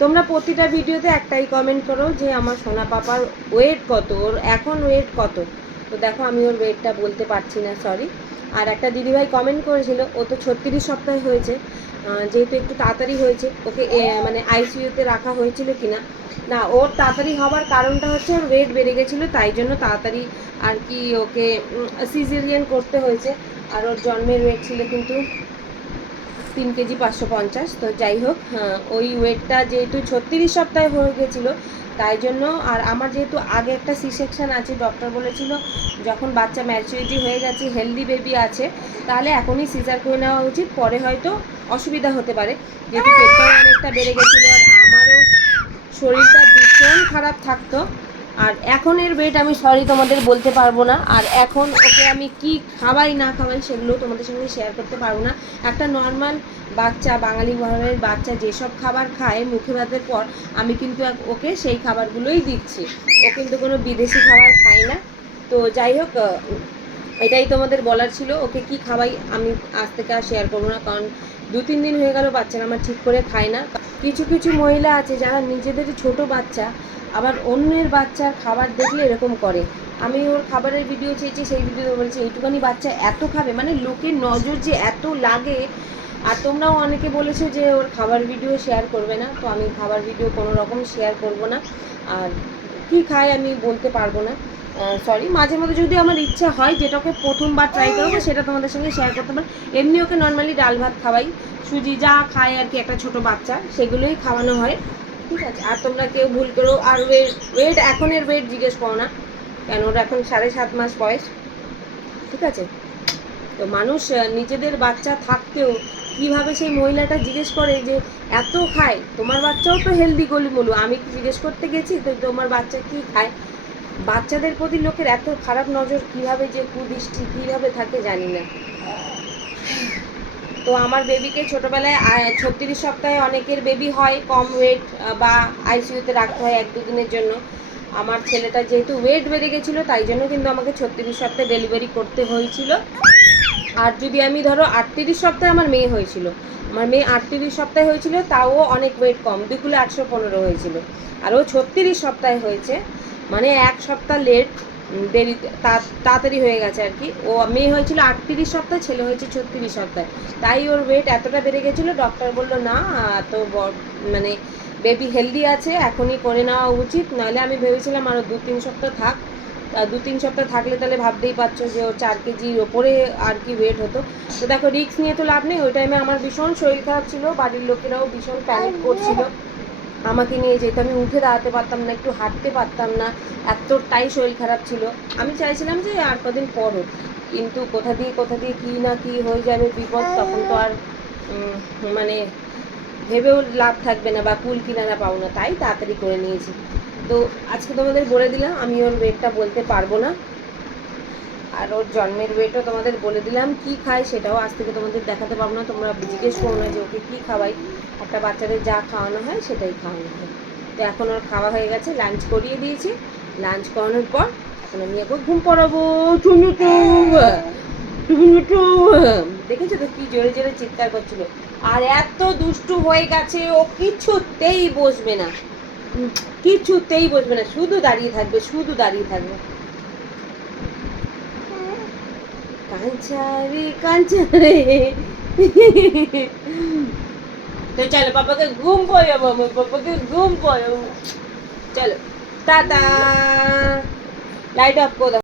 তোমরা প্রতিটা ভিডিওতে একটাই কমেন্ট করো যে আমার সোনা পাপার ওয়েট কত, ওর এখন ওয়েট কত? তো দেখো আমি ওর ওয়েটটা বলতে পারছি না সরি আর একটা দিদিভাই কমেন্ট করেছিল, ও তো ছত্রিশ সপ্তাহে হয়েছে যেহেতু একটু তাড়াতাড়ি হয়েছে, ওকে মানে আইসিইউতে রাখা হয়েছিল কিনা? না, ওর তাড়াতাড়ি হওয়ার কারণটা হচ্ছে ওর ওয়েট বেড়ে গেছিল, তাই জন্য তাড়াতাড়ি আর কি ওকে সিজেরিয়ান করতে হয়েছে। আর ওর জন্মের ওয়েট ছিল কিন্তু তিন কেজি পাঁচশো পঞ্চাশ। তো যাই হোক হ্যাঁ, ওই ওয়েটটা যেহেতু ছত্রিশ সপ্তাহে হয়ে গেছিল তাই জন্য আর আমার যেহেতু আগে একটা সি সেকশন আছে ডক্টর বলেছিল যখন বাচ্চা ম্যাচুরিটি হয়ে গেছে হেলদি বেবি আছে তাহলে এখনই সিজার করে নেওয়া উচিত পরে হয়তো অসুবিধা হতে পারে। যেহেতু পেটটাও অনেকটা বেড়ে গেছিল আর আমারও শরীরটা ভীষণ খারাপ থাকতো আর এখন এর ওয়েট আমি সরি তোমাদের বলতে পারব না। আর এখন ওকে আমি কি খাওয়াই না খাওয়াই সেগুলো তোমাদের সঙ্গে শেয়ার করতে পারব না। একটা নর্মাল বাচ্চা, বাঙালি ঘরের বাচ্চা যেসব খাবার খায় মুখে ভাতের পর আমি কিন্তু ওকে সেই খাবারগুলোই দিচ্ছি। ও কিন্তু কোনো বিদেশি খাবার খায় না। তো যাই হোক এটাই তোমাদের বলার ছিল। ওকে কি খাওয়াই আমি আজ থেকে আর শেয়ার করব না কারণ দু তিন দিন হয়ে গেল বাচ্চারা আমার ঠিক করে খায় না। কিছু কিছু মহিলা আছে যারা নিজেদের ছোট বাচ্চা আবার অন্যের বাচ্চার খাবার দেখলে এরকম করে। আমি ওর খাবারের ভিডিও চেয়েছি, সেই ভিডিও বলছি, এইটুখানি বাচ্চা এত খাবে? মানে লোকের নজর যে এত লাগে, আর তোমরাও অনেকে বলেছ যে ওর খাবার ভিডিও শেয়ার করবে না। তো আমি খাবার ভিডিও কোনো রকম শেয়ার করব না। আর কি খায় আমি বলতে পারব না। সরি মাঝে মধ্যে যদি আমার ইচ্ছা হয় যেটাকে প্রথমবার ট্রাই করব, সেটা তোমাদের সঙ্গে শেয়ার করতে পারি এমনি ওকে নর্মালি ডাল ভাত খাওয়াই। সুজি যা খায় আর কি, একটা ছোট বাচ্চা, সেগুলোই খাওয়ানো হয়। ঠিক আছে, আর তোমরা কেউ ভুল করো। আর ওয়েট ওয়েট এখনের ওয়েট জিজ্ঞেস করো না, কেন ওর এখন সাড়ে সাত মাস বয়স। ঠিক আছে? তো মানুষ নিজেদের বাচ্চা থাকতেও কীভাবে সেই মহিলাটা জিজ্ঞেস করে যে, এত খায়? তোমার বাচ্চাও তো হেলদি গলি গলিমলু। আমি কি জিজ্ঞেস করতে গেছি? তো তোমার বাচ্চা কি খায়? বাচ্চাদের প্রতি লোকের এত খারাপ নজর কীভাবে যে কুদৃষ্টি, কীভাবে থাকে জানি না। তো আমার বেবিকে ছোটবেলায় ছত্রিশ সপ্তাহে অনেকের বেবি হয়, কম ওয়েট বা আইসিইউতে রাখতে হয় এক দুদিনের জন্য। আমার ছেলেটা যেহেতু ওয়েট বেড়ে গেছিল, তাই জন্য কিন্তু আমাকে ছত্রিশ সপ্তাহে ডেলিভারি করতে হয়েছিল। আর যদি আমি ধরো আটত্রিশ সপ্তাহে আমার মেয়ে হয়েছিল, আমার মেয়ে আটত্রিশ সপ্তাহে হয়েছিল, তাও অনেক ওয়েট কম, দুই আটশো পনেরো হয়েছিল। আর ও ছত্রিশ সপ্তাহে হয়েছে মানে এক সপ্তাহ লেট দেরি তাড়াতাড়ি হয়ে গেছে আর কি। ও, মেয়ে হয়েছিল আটত্রিশ সপ্তাহে, ছেলে হয়েছে ছত্রিশ সপ্তাহে। তাই ওর ওয়েট এতটা বেড়ে গেছিল ডক্টর বলল, না, তো মানে বেবি হেলদি আছে, এখনই করে নেওয়া উচিত। নাহলে আমি ভেবেছিলাম আরও দু তিন সপ্তাহ থাক। দু তিন সপ্তাহ থাকলে তাহলে ভাবতেই পারছ যে ও চার কেজির ওপরে আর কি ওয়েট হতো। তো দেখো রিস্ক নিয়ে তো লাভ নেই। ওই টাইমে আমার ভীষণ শরীর খারাপ ছিল, বাড়ির লোকেরাও ভীষণ প্যানিক করছিল। আমাকে নিয়ে যেতে। আমি উঠে দাঁড়াতে পারতাম না, একটু হাঁটতে পারতাম না, এতটাই শরীর খারাপ ছিল। আমি চাইছিলাম যে আর কদিন পর হোক কিন্তু কোথা দিয়ে কোথা দিয়ে কী না কী হয়ে যাবে বিপদ তখন তো আর মানে ভেবেও লাভ থাকবে না বা কুল কিনারা পাবো না, তাই তাড়াতাড়ি করে নিয়েছি। তো আজকে তোমাদের বলে দিলাম, আমি ওর ওয়েটটা বলতে পারব না। আর ওর জন্মের ওয়েটও তোমাদের বলে দিলাম, কি খায় সেটাও আজ থেকে তোমাদের দেখাতে পারব না, তোমরা জিজ্ঞেস করো না যে ওকে কী খাওয়াই। একটা বাচ্চাদের যা খাওয়ানো হয় সেটাই খাওয়ানো হয়। তো এখন ওর খাওয়া হয়ে গেছে লাঞ্চ করিয়ে দিয়েছি। লাঞ্চ করানোর পর এখন আমি ওকে ঘুম পড়াবো। দেখেছ তো কি জোরে জোরে চিৎকার করছিল। আর এত দুষ্টু হয়ে গেছে, ও কিছুতেই বসবে না। কিছুতেই বসবে না, শুধু দাঁড়িয়ে থাকবে, শুধু দাঁড়িয়ে থাকবে। কাঞ্চারে কাঞ্চারে তো চলো পাপাকে ঘুম পড়াবো আমার পাপাকে ঘুম পড়াবো চলো টাটা লাইট অফ করে দাও